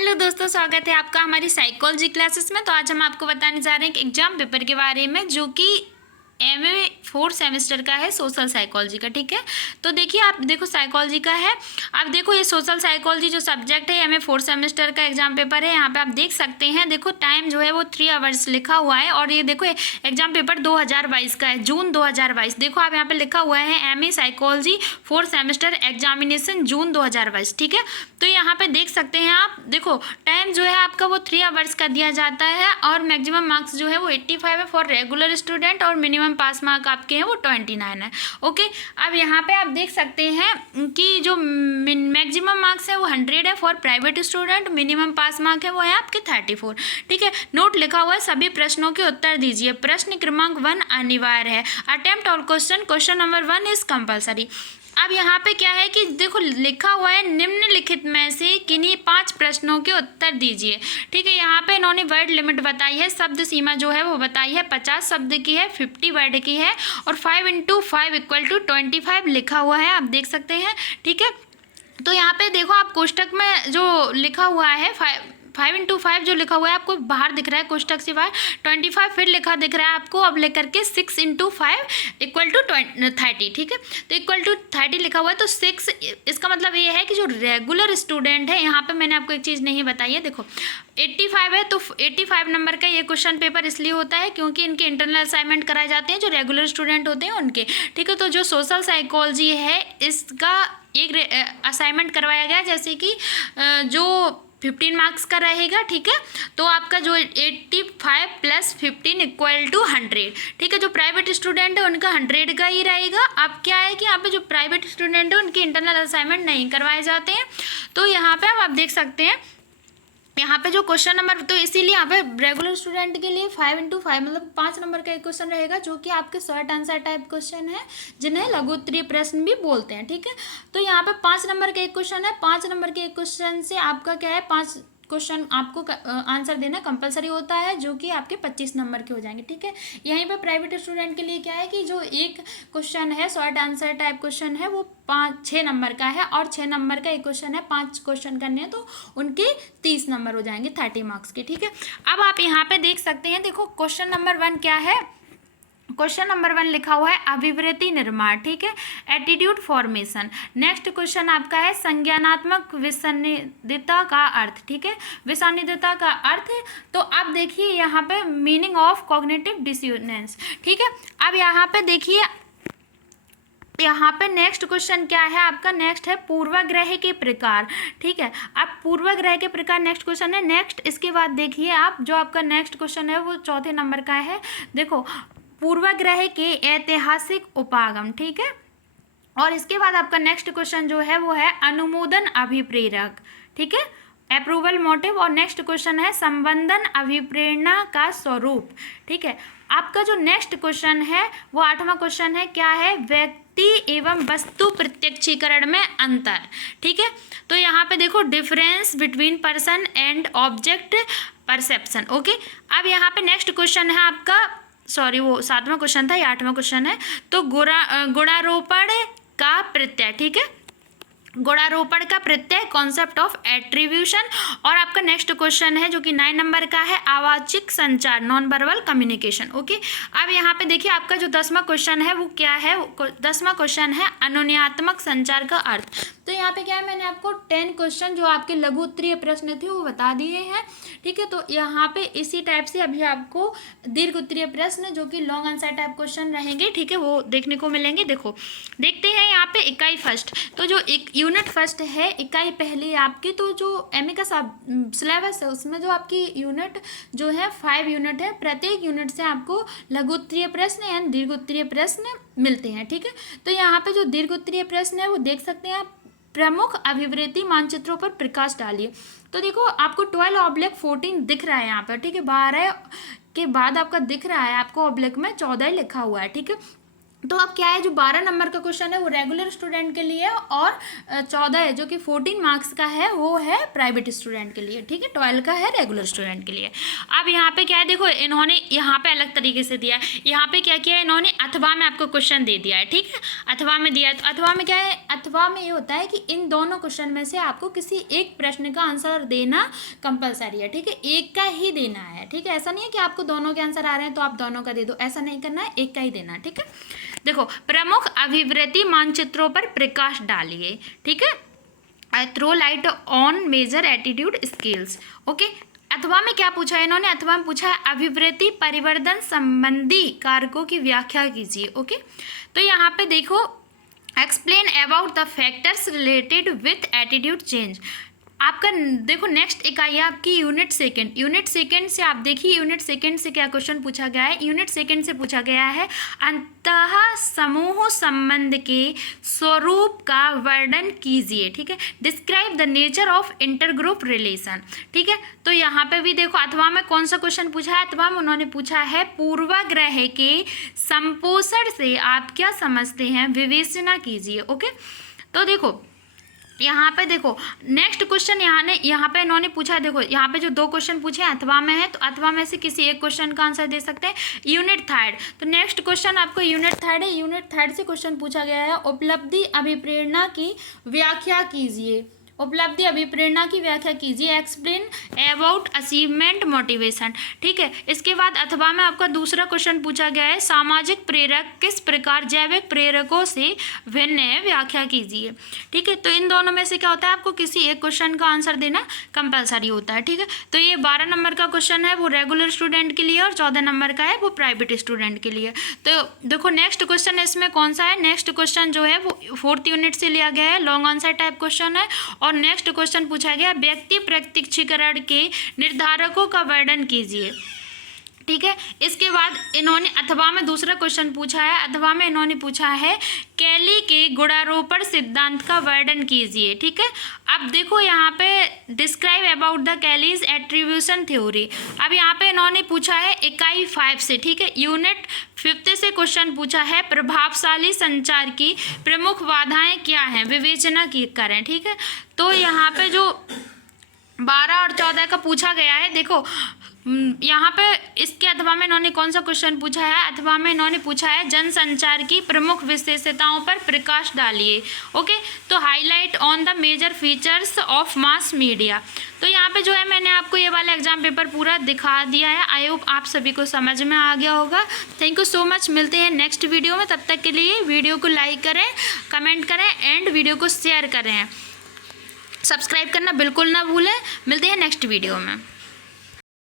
Hello दोस्तों, स्वागत है आपका हमारी साइकोलॉजी क्लासेस में। तो आज हम आपको बताने जा रहे हैं कि एग्जाम पेपर के बारे में जो कि एमए 4 सेमेस्टर का है, सोशल साइकोलॉजी का। ठीक है, तो देखिए आप देखो साइकोलॉजी का है। आप देखो ये सोशल साइकोलॉजी जो सब्जेक्ट है एमए 4 सेमेस्टर का एग्जाम पेपर है। यहाँ पे आप देख सकते हैं, देखो टाइम जो है वो 3 आवर्स लिखा हुआ है। और ये देखो एग्जाम पेपर 2022 का है, जून 2022। देखो आप यहाँ पे लिखा हुआ है एमए साइकोलॉजी 4 सेमेस्टर एग्जामिनेशन जून 2022। ठीक है, तो यहाँ पे देख सकते हैं आप, देखो टाइम जो है आपका वो 3 आवर्स का दिया जाता है। और मैक्सिमम मार्क्स जो है वो 85 है फॉर रेगुलर स्टूडेंट, और मिनिमम पास मार्क आपके हैं वो 29 है। ओके, अब यहाँ पे आप देख सकते हैं कि जो मैक्सिमम मार्क्स है वो 100 है for private student, minimum pass mark है वो है आपके 34। ठीक है, नोट लिखा हुआ है सभी प्रश्नों के उत्तर दीजिए। प्रश्न क्रमांक 1 अनिवार्य है। Attempt all question number 1 is compulsory. अब यहाँ पे क्या है कि देखो लिखा हुआ है निम्नलिखित में से किन्हीं 5 प्रश्नों के उत्तर दीजिए। ठीक है, यहाँ पे इन्होंने वर्ड लिमिट बताई है, शब्द सीमा जो है वो बताई है 50 शब्द की है, 50 वर्ड की है, और 5 × 5 = 25 लिखा हुआ है, आप देख सकते हैं। ठीक है, तो यहाँ पे देखो आप कोष्टक में जो लिखा हुआ है 5 × 5 जो लिखा हुआ है आपको बाहर दिख रहा है कोष्टक से बाहर, 25 फिर लिखा दिख रहा है आपको, अब लेकर के 6 × 5 = 30। ठीक है, तो =30 लिखा हुआ है, तो 6 इसका मतलब ये है कि जो रेगुलर स्टूडेंट है, यहाँ पे मैंने आपको एक चीज़ नहीं बताई है। देखो 85 है, तो 85 नंबर का ये क्वेश्चन पेपर इसलिए होता है क्योंकि इनके इंटरनल असाइनमेंट कराए जाते हैं जो रेगुलर स्टूडेंट होते हैं उनके। ठीक है, तो जो सोशल साइकोलॉजी है इसका एक असाइनमेंट करवाया गया, जैसे कि जो 15 मार्क्स का रहेगा। ठीक है, तो आपका जो 85 + 15 = 100। ठीक है, जो प्राइवेट स्टूडेंट है उनका 100 का ही रहेगा। अब क्या है कि यहाँ पे जो प्राइवेट स्टूडेंट है उनके इंटरनल असाइनमेंट नहीं करवाए जाते हैं। तो यहाँ पे आप देख सकते हैं, यहाँ पे जो क्वेश्चन नंबर, तो इसीलिए यहाँ पे रेगुलर स्टूडेंट के लिए 5 × 5 मतलब 5 नंबर का एक क्वेश्चन रहेगा जो कि आपके शॉर्ट आंसर टाइप क्वेश्चन है, जिन्हें लघु उत्तरीय प्रश्न भी बोलते हैं। ठीक है, तो यहाँ पे 5 नंबर का एक क्वेश्चन है। 5 नंबर के एक क्वेश्चन से आपका क्या है, 5 क्वेश्चन आपको आंसर देना कंपलसरी होता है, जो कि आपके 25 नंबर के हो जाएंगे। ठीक है, यहीं पे प्राइवेट स्टूडेंट के लिए क्या है कि जो एक क्वेश्चन है शॉर्ट आंसर टाइप क्वेश्चन है वो 6 नंबर का है, और 6 नंबर का एक क्वेश्चन है, 5 क्वेश्चन करने हैं तो उनके 30 नंबर हो जाएंगे 30 मार्क्स के। ठीक है, अब आप यहाँ पे देख सकते हैं, देखो क्वेश्चन नंबर 1 क्या है। क्वेश्चन नंबर 1 लिखा हुआ है अभिवृत्ति निर्माण। ठीक है, एटीट्यूड फॉर्मेशन। नेक्स्ट क्वेश्चन आपका है संज्ञानात्मक विसंनिधिता का अर्थ। ठीक है, विसंनिधिता का अर्थ है, तो आप देखिए यहाँ पे मीनिंग ऑफ कॉग्निटिव डिसोनेंस। ठीक है, अब यहाँ पे देखिए, यहाँ पे नेक्स्ट क्वेश्चन क्या है आपका, नेक्स्ट है पूर्वाग्रह के प्रकार। ठीक है, अब पूर्वाग्रह के प्रकार नेक्स्ट क्वेश्चन है। नेक्स्ट इसके बाद देखिए आप, जो आपका नेक्स्ट क्वेश्चन है वो 4 नंबर का है। देखो पूर्वाग्रह के ऐतिहासिक उपागम। ठीक है, और इसके बाद आपका नेक्स्ट क्वेश्चन जो है वो है अनुमोदन अभिप्रेरक। ठीक है, अप्रूवल मोटिव। और नेक्स्ट क्वेश्चन है संबंधन अभिप्रेरणा का स्वरूप। ठीक है, आपका जो नेक्स्ट क्वेश्चन है वो 8वां क्वेश्चन है, क्या है, व्यक्ति एवं वस्तु प्रत्यक्षीकरण में अंतर। ठीक है, तो यहाँ पे देखो difference between person and object perception. Okay, अब यहाँ पे नेक्स्ट क्वेश्चन है आपका, सॉरी वो 7वां क्वेश्चन था, ये 8वां क्वेश्चन है, तो गुणारोपण का प्रत्यय। ठीक है, गुणारोपण का प्रत्यय, कॉन्सेप्ट ऑफ एट्रीब्यूशन। और आपका नेक्स्ट क्वेश्चन है जो कि 9 नंबर का है, आवाचिक संचार, नॉन वर्बल कम्युनिकेशन। ओके, अब यहाँ पे देखिए आपका जो 10वां क्वेश्चन है वो क्या है, 10वां क्वेश्चन है अनुनयात्मक संचार का अर्थ। तो यहाँ पे क्या है, मैंने आपको 10 क्वेश्चन जो आपके लघु उत्तरीय प्रश्न थे वो बता दिए हैं। ठीक है, तो यहाँ पे इसी टाइप से अभी आपको दीर्घ उत्तरीय प्रश्न जो कि लॉन्ग आंसर टाइप क्वेश्चन रहेंगे, ठीक है, वो देखने को मिलेंगे। देखो देखते हैं यहाँ पे इकाई फर्स्ट, तो जो एक यूनिट फर्स्ट है, इकाई पहली आपकी, तो जो एमए का सिलेबस है उसमें जो आपकी यूनिट जो है 5 यूनिट है, प्रत्येक यूनिट से आपको लघु उत्तरीय प्रश्न एंड दीर्घ उत्तरीय प्रश्न मिलते हैं। ठीक है, तो यहाँ पे जो दीर्घ उत्तरीय प्रश्न है वो देख सकते हैं आप, प्रमुख अभिवृत्ति मानचित्रों पर प्रकाश डालिए। तो देखो आपको 12/14 दिख रहा है यहाँ पर। ठीक है, 12 के बाद आपका दिख रहा है आपको ऑब्लिक में 14 लिखा हुआ है। ठीक है, तो अब क्या है, जो 12 नंबर का क्वेश्चन है वो रेगुलर स्टूडेंट के लिए, और 14 है जो कि 14 मार्क्स का है वो है प्राइवेट स्टूडेंट के लिए, ठीक है। 12 का है रेगुलर स्टूडेंट के लिए। अब यहाँ पे क्या है, देखो इन्होंने यहाँ पे अलग तरीके से दिया है। यहाँ पे क्या किया है इन्होंने, अथवा में आपको क्वेश्चन दे दिया है, ठीक है। अथवा में दिया है, तो अथवा में क्या है, अथवा में ये होता है कि इन दोनों क्वेश्चन में से आपको किसी एक प्रश्न का आंसर देना कंपलसरी है, ठीक है। एक का ही देना है, ठीक है। ऐसा नहीं है कि आपको दोनों के आंसर आ रहे हैं तो आप दोनों का दे दो, ऐसा नहीं करना है, एक का ही देना है, ठीक है। देखो, प्रमुख अभिवृत्ति मानचित्रों पर प्रकाश डालिए, ठीक है। Throw light on major attitude skills, okay. अथवा में क्या पूछा है इन्होंने, अथवा में पूछा है अभिवृत्ति परिवर्तन संबंधी कारकों की व्याख्या कीजिए, ओके। तो यहाँ पे देखो, explain about the factors related with attitude change. आपका देखो नेक्स्ट इकाई है आपकी यूनिट सेकंड। यूनिट सेकंड से आप देखिए, यूनिट सेकंड से क्या क्वेश्चन पूछा गया है। यूनिट सेकंड से पूछा गया है अंतः समूह संबंध के स्वरूप का वर्णन कीजिए, ठीक है। Describe the nature of inter group relation, ठीक है। तो यहाँ पे भी देखो अथवा में कौन सा क्वेश्चन पूछा है, अथवा में उन्होंने पूछा है पूर्वाग्रह के संपोषण से आप क्या समझते हैं, विवेचना कीजिए, ओके। तो देखो यहाँ पे देखो नेक्स्ट क्वेश्चन यहाँ पे इन्होंने पूछा है। देखो यहाँ पे जो दो क्वेश्चन पूछे हैं अथवा में है, तो अथवा में से किसी एक क्वेश्चन का आंसर दे सकते हैं। यूनिट थर्ड, तो नेक्स्ट क्वेश्चन आपको यूनिट थर्ड है। यूनिट थर्ड से क्वेश्चन पूछा गया है उपलब्धि अभिप्रेरणा की व्याख्या कीजिए। उपलब्धि अभिप्रेरणा की व्याख्या कीजिए, एक्सप्लेन अबाउट अचीवमेंट मोटिवेशन, ठीक है। इसके बाद अथवा में आपका दूसरा क्वेश्चन पूछा गया है सामाजिक प्रेरक किस प्रकार जैविक प्रेरकों से भिन्न है, व्याख्या कीजिए, ठीक है। तो इन दोनों में से क्या होता है, आपको किसी एक क्वेश्चन का आंसर देना कंपलसरी होता है, ठीक है। तो ये 12 नंबर का क्वेश्चन है वो रेगुलर स्टूडेंट के लिए, और 14 नंबर का है वो प्राइवेट स्टूडेंट के लिए। तो देखो नेक्स्ट क्वेश्चन इसमें कौन सा है, नेक्स्ट क्वेश्चन जो है वो 4th यूनिट से लिया गया है, लॉन्ग आंसर टाइप क्वेश्चन है। और नेक्स्ट क्वेश्चन पूछा गया व्यक्ति प्रत्यक्षीकरण के निर्धारकों का वर्णन कीजिए, ठीक है। इसके बाद इन्होंने अथवा में दूसरा क्वेश्चन पूछा है। अथवा में इन्होंने पूछा है कैली के गुणारोपण सिद्धांत का वर्णन कीजिए, ठीक है। अब देखो यहाँ पे describe about the Kelley's attribution theory. अब यहाँ पे इन्होंने पूछा है इकाई 5 से, ठीक है। यूनिट 5th से क्वेश्चन पूछा है प्रभावशाली संचार की प्रमुख बाधाएं क्या हैं, विवेचना की करें, ठीक है। तो यहाँ पे जो 12 और 14 का पूछा गया है, देखो यहाँ पे इसके अथवा में इन्होंने कौन सा क्वेश्चन पूछा है, अथवा में इन्होंने पूछा है जनसंचार की प्रमुख विशेषताओं पर प्रकाश डालिए, ओके। तो highlight on the major features of mass media. तो यहाँ पे जो है मैंने आपको ये वाला एग्जाम पेपर पूरा दिखा दिया है। आई होप आप सभी को समझ में आ गया होगा। Thank you so much. मिलते हैं नेक्स्ट वीडियो में, तब तक के लिए वीडियो को लाइक करें, कमेंट करें एंड वीडियो को शेयर करें। सब्सक्राइब करना बिल्कुल ना भूलें। मिलते हैं नेक्स्ट वीडियो में।